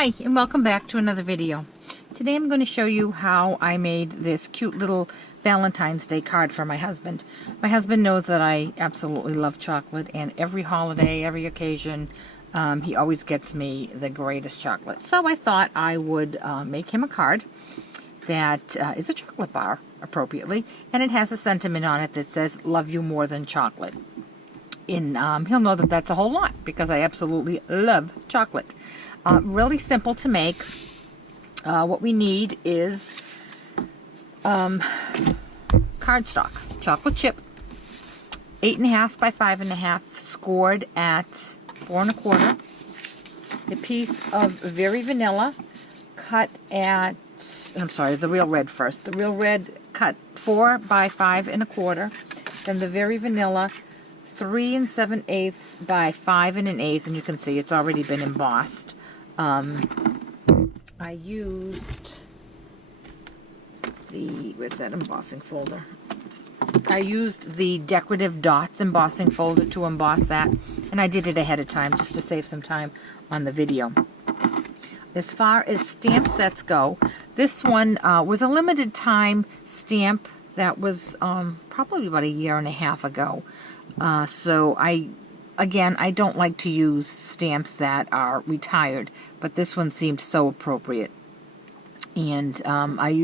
Hi, and welcome back to another video. Today I'm going to show you how I made this cute little Valentine's Day card for my husband. My husband knows that I absolutely love chocolate, and every holiday, every occasion, he always gets me the greatest chocolate. So I thought I would make him a card that is a chocolate bar, appropriately, and it has a sentiment on it that says, "Love you more than chocolate." And he'll know that that's a whole lot, because I absolutely love chocolate. Really simple to make. What we need is cardstock, chocolate chip, 8.5 by 5.5, scored at 4 1/4. A piece of very vanilla, cut at, I'm sorry, the real red first. The real red cut 4 by 5 1/4. Then the very vanilla, 3 7/8 by 5 1/8, and you can see it's already been embossed. I used the, where's that embossing folder? I used the decorative dots embossing folder to emboss that, and I did it ahead of time just to save some time on the video. As far as stamp sets go, this one was a limited time stamp that was probably about 1.5 years ago. So Again, I don't like to use stamps that are retired, but this one seemed so appropriate. And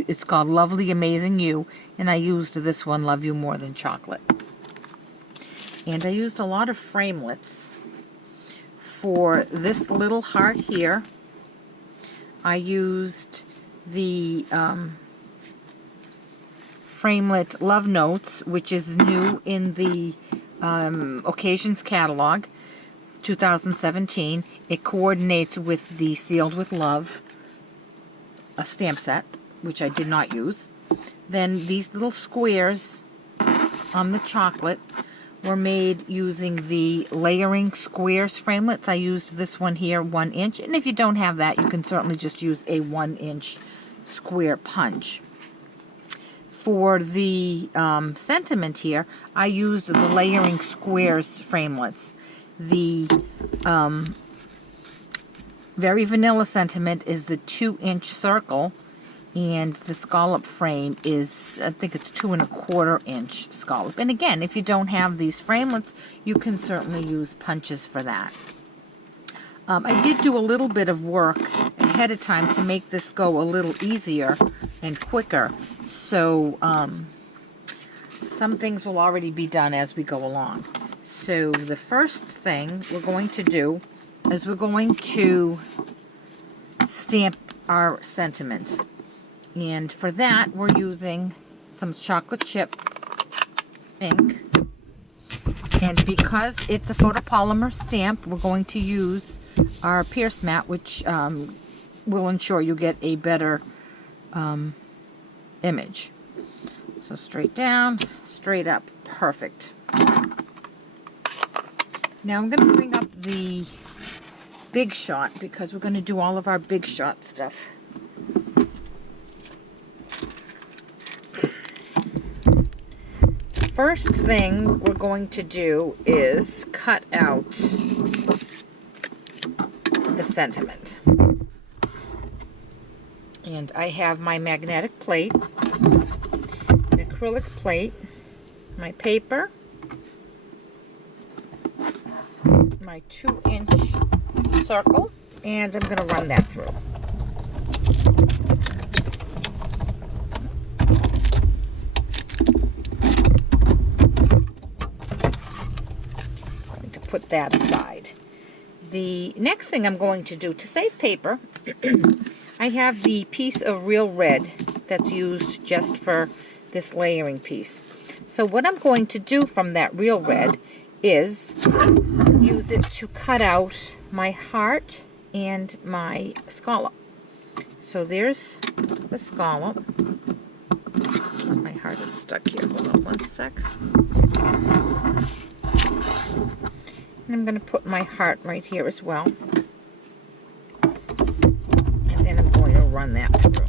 it's called Lovely Amazing You, and I used this one, Love You More Than Chocolate. And I used a lot of framelits. For this little heart here, I used the framelit Love Notes, which is new in the Occasions catalog 2017. It coordinates with the Sealed with Love a stamp set, which I did not use. Then these little squares on the chocolate were made using the layering squares framelits. I used this one here, 1 inch, and if you don't have that, you can certainly just use a 1 inch square punch. For the sentiment here, I used the layering squares framelits. The very vanilla sentiment is the 2 inch circle, and the scallop frame is, I think it's 2 1/4 inch scallop. And again, if you don't have these framelits, you can certainly use punches for that. I did do a little bit of work ahead of time to make this go a little easier and quicker. So some things will already be done as we go along. So the first thing we're going to do is we're going to stamp our sentiment. And for that, we're using some chocolate chip ink. And because it's a photopolymer stamp, we're going to use our Pierce mat, which will ensure you get a better image. So straight down, straight up, perfect. Now I'm going to bring up the Big Shot, because we're going to do all of our Big Shot stuff. First thing we're going to do is cut out the sentiment. And I have my magnetic plate, an acrylic plate, my paper, my 2 inch circle, and I'm going to run that through. Put that aside. The next thing I'm going to do to save paper, I have the piece of real red that's used just for this layering piece. So what I'm going to do from that real red is use it to cut out my heart and my scallop. So there's the scallop. My heart is stuck here. Hold on 1 sec. And I'm going to put my heart right here as well. And then I'm going to run that through.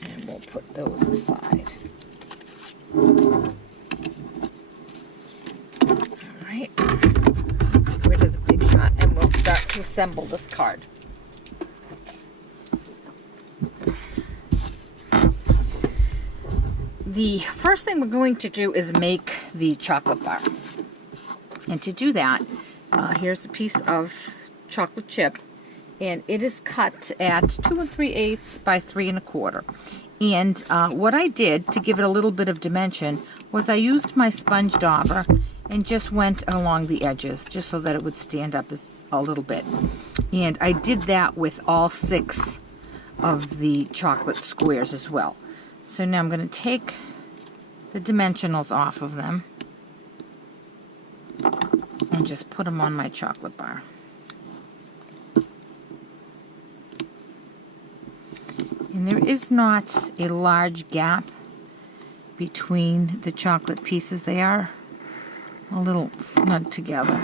And we'll put those aside. right, get rid of the Big Shot, and we'll start to assemble this card. The first thing we're going to do is make the chocolate bar. And to do that, here's a piece of chocolate chip, and it is cut at 2 3/8 by 3 1/4. And what I did to give it a little bit of dimension was I used my sponge dauber and just went along the edges just so that it would stand up a little bit. And I did that with all 6 of the chocolate squares as well. So now I'm going to take the dimensionals off of them and just put them on my chocolate bar. And there is not a large gap between the chocolate pieces. They are a little snug together.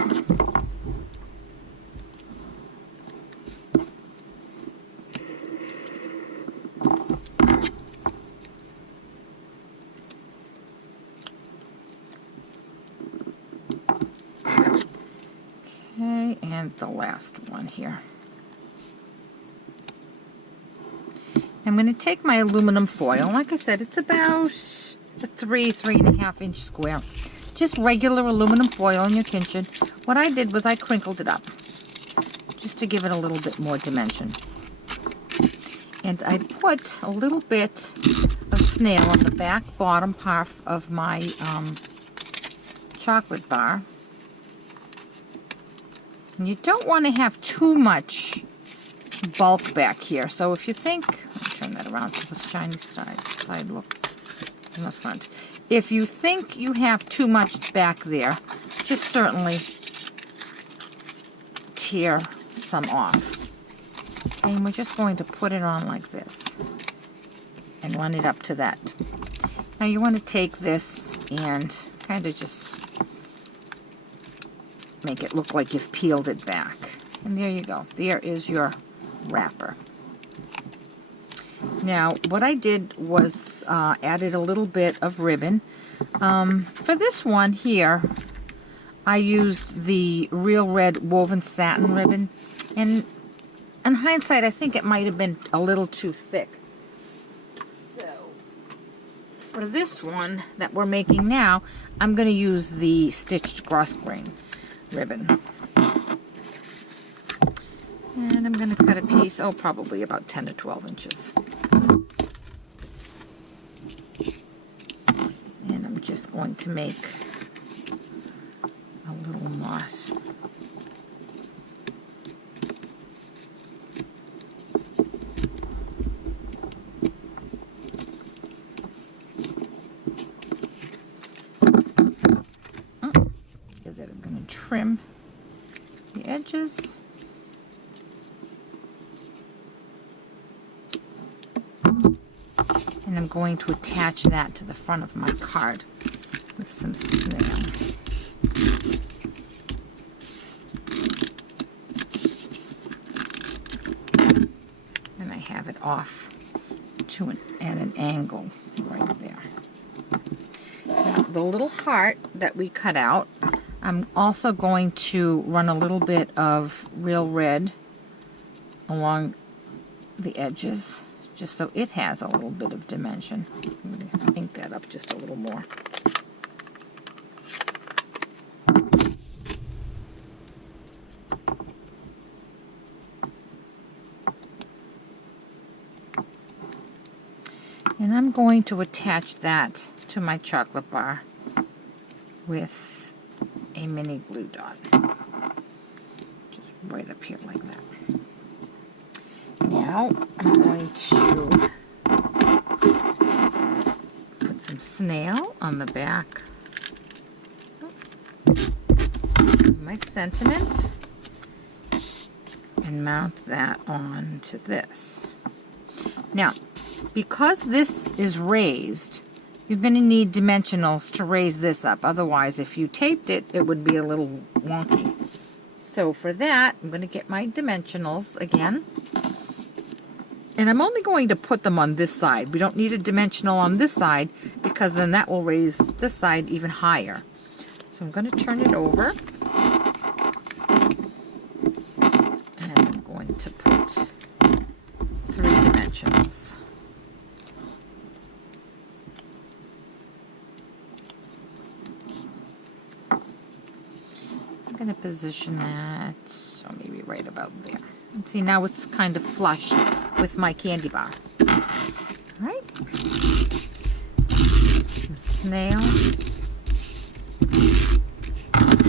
Okay, and the last one here. I'm going to take my aluminum foil. Like I said, it's about a 3.5 inch square. Just regular aluminum foil in your kitchen. What I did was I crinkled it up just to give it a little bit more dimension. And I put a little bit of snail on the back bottom part of my chocolate bar. And you don't want to have too much bulk back here. So if you think, turn that around so the shiny side looks in the front. If you think you have too much back there, just certainly tear some off. And we're just going to put it on like this and run it up to that. Now you want to take this and kind of just make it look like you've peeled it back. And there you go. There is your wrapper. Now what I did was added a little bit of ribbon. For this one here I used the Real Red woven satin ribbon, and in hindsight I think it might have been a little too thick. So for this one that we're making now, I'm going to use the stitched grosgrain ribbon. And I'm going to cut a piece, probably about 10 to 12 inches. And I'm just going to make a little knot. I'm going to trim the edges. And I'm going to attach that to the front of my card with some snail. And I have it off at an angle right there. Now, the little heart that we cut out, I'm also going to run a little bit of Real Red along the edges, just so it has a little bit of dimension. I'm going to ink that up just a little more. And I'm going to attach that to my chocolate bar with a mini glue dot. Just right up here like that. Now I'm going to put some snail on the back of my sentiment and mount that onto this. Now, because this is raised, you're going to need dimensionals to raise this up. Otherwise, if you taped it, it would be a little wonky. So for that, I'm going to get my dimensionals again. And I'm only going to put them on this side. We don't need a dimensional on this side because then that will raise this side even higher. So I'm going to turn it over. And I'm going to put 3 dimensions. I'm going to position that, so maybe right about there. And see, now it's kind of flush with my candy bar. All right. Some snail.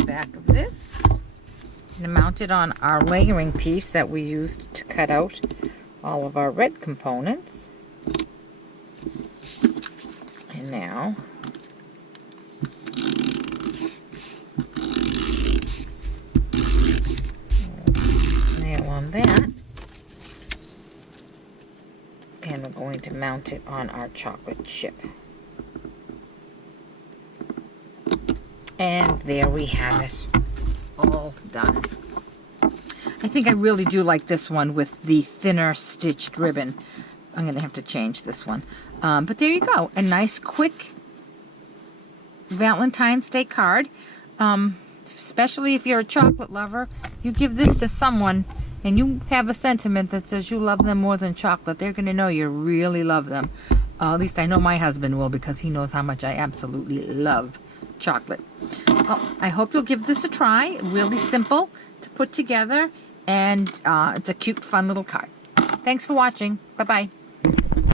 Back of this. And mount it on our layering piece that we used to cut out all of our red components. And now nail on that. And we're going to mount it on our chocolate chip. And there we have it, all done. I think I really do like this one with the thinner stitched ribbon. I'm going to have to change this one. But there you go, a nice quick Valentine's Day card. Especially if you're a chocolate lover, you give this to someone and you have a sentiment that says you love them more than chocolate. They're going to know you really love them. At least I know my husband will, because he knows how much I absolutely love chocolate. Well, I hope you'll give this a try. Really simple to put together, and it's a cute, fun little card. Thanks for watching. Bye-bye.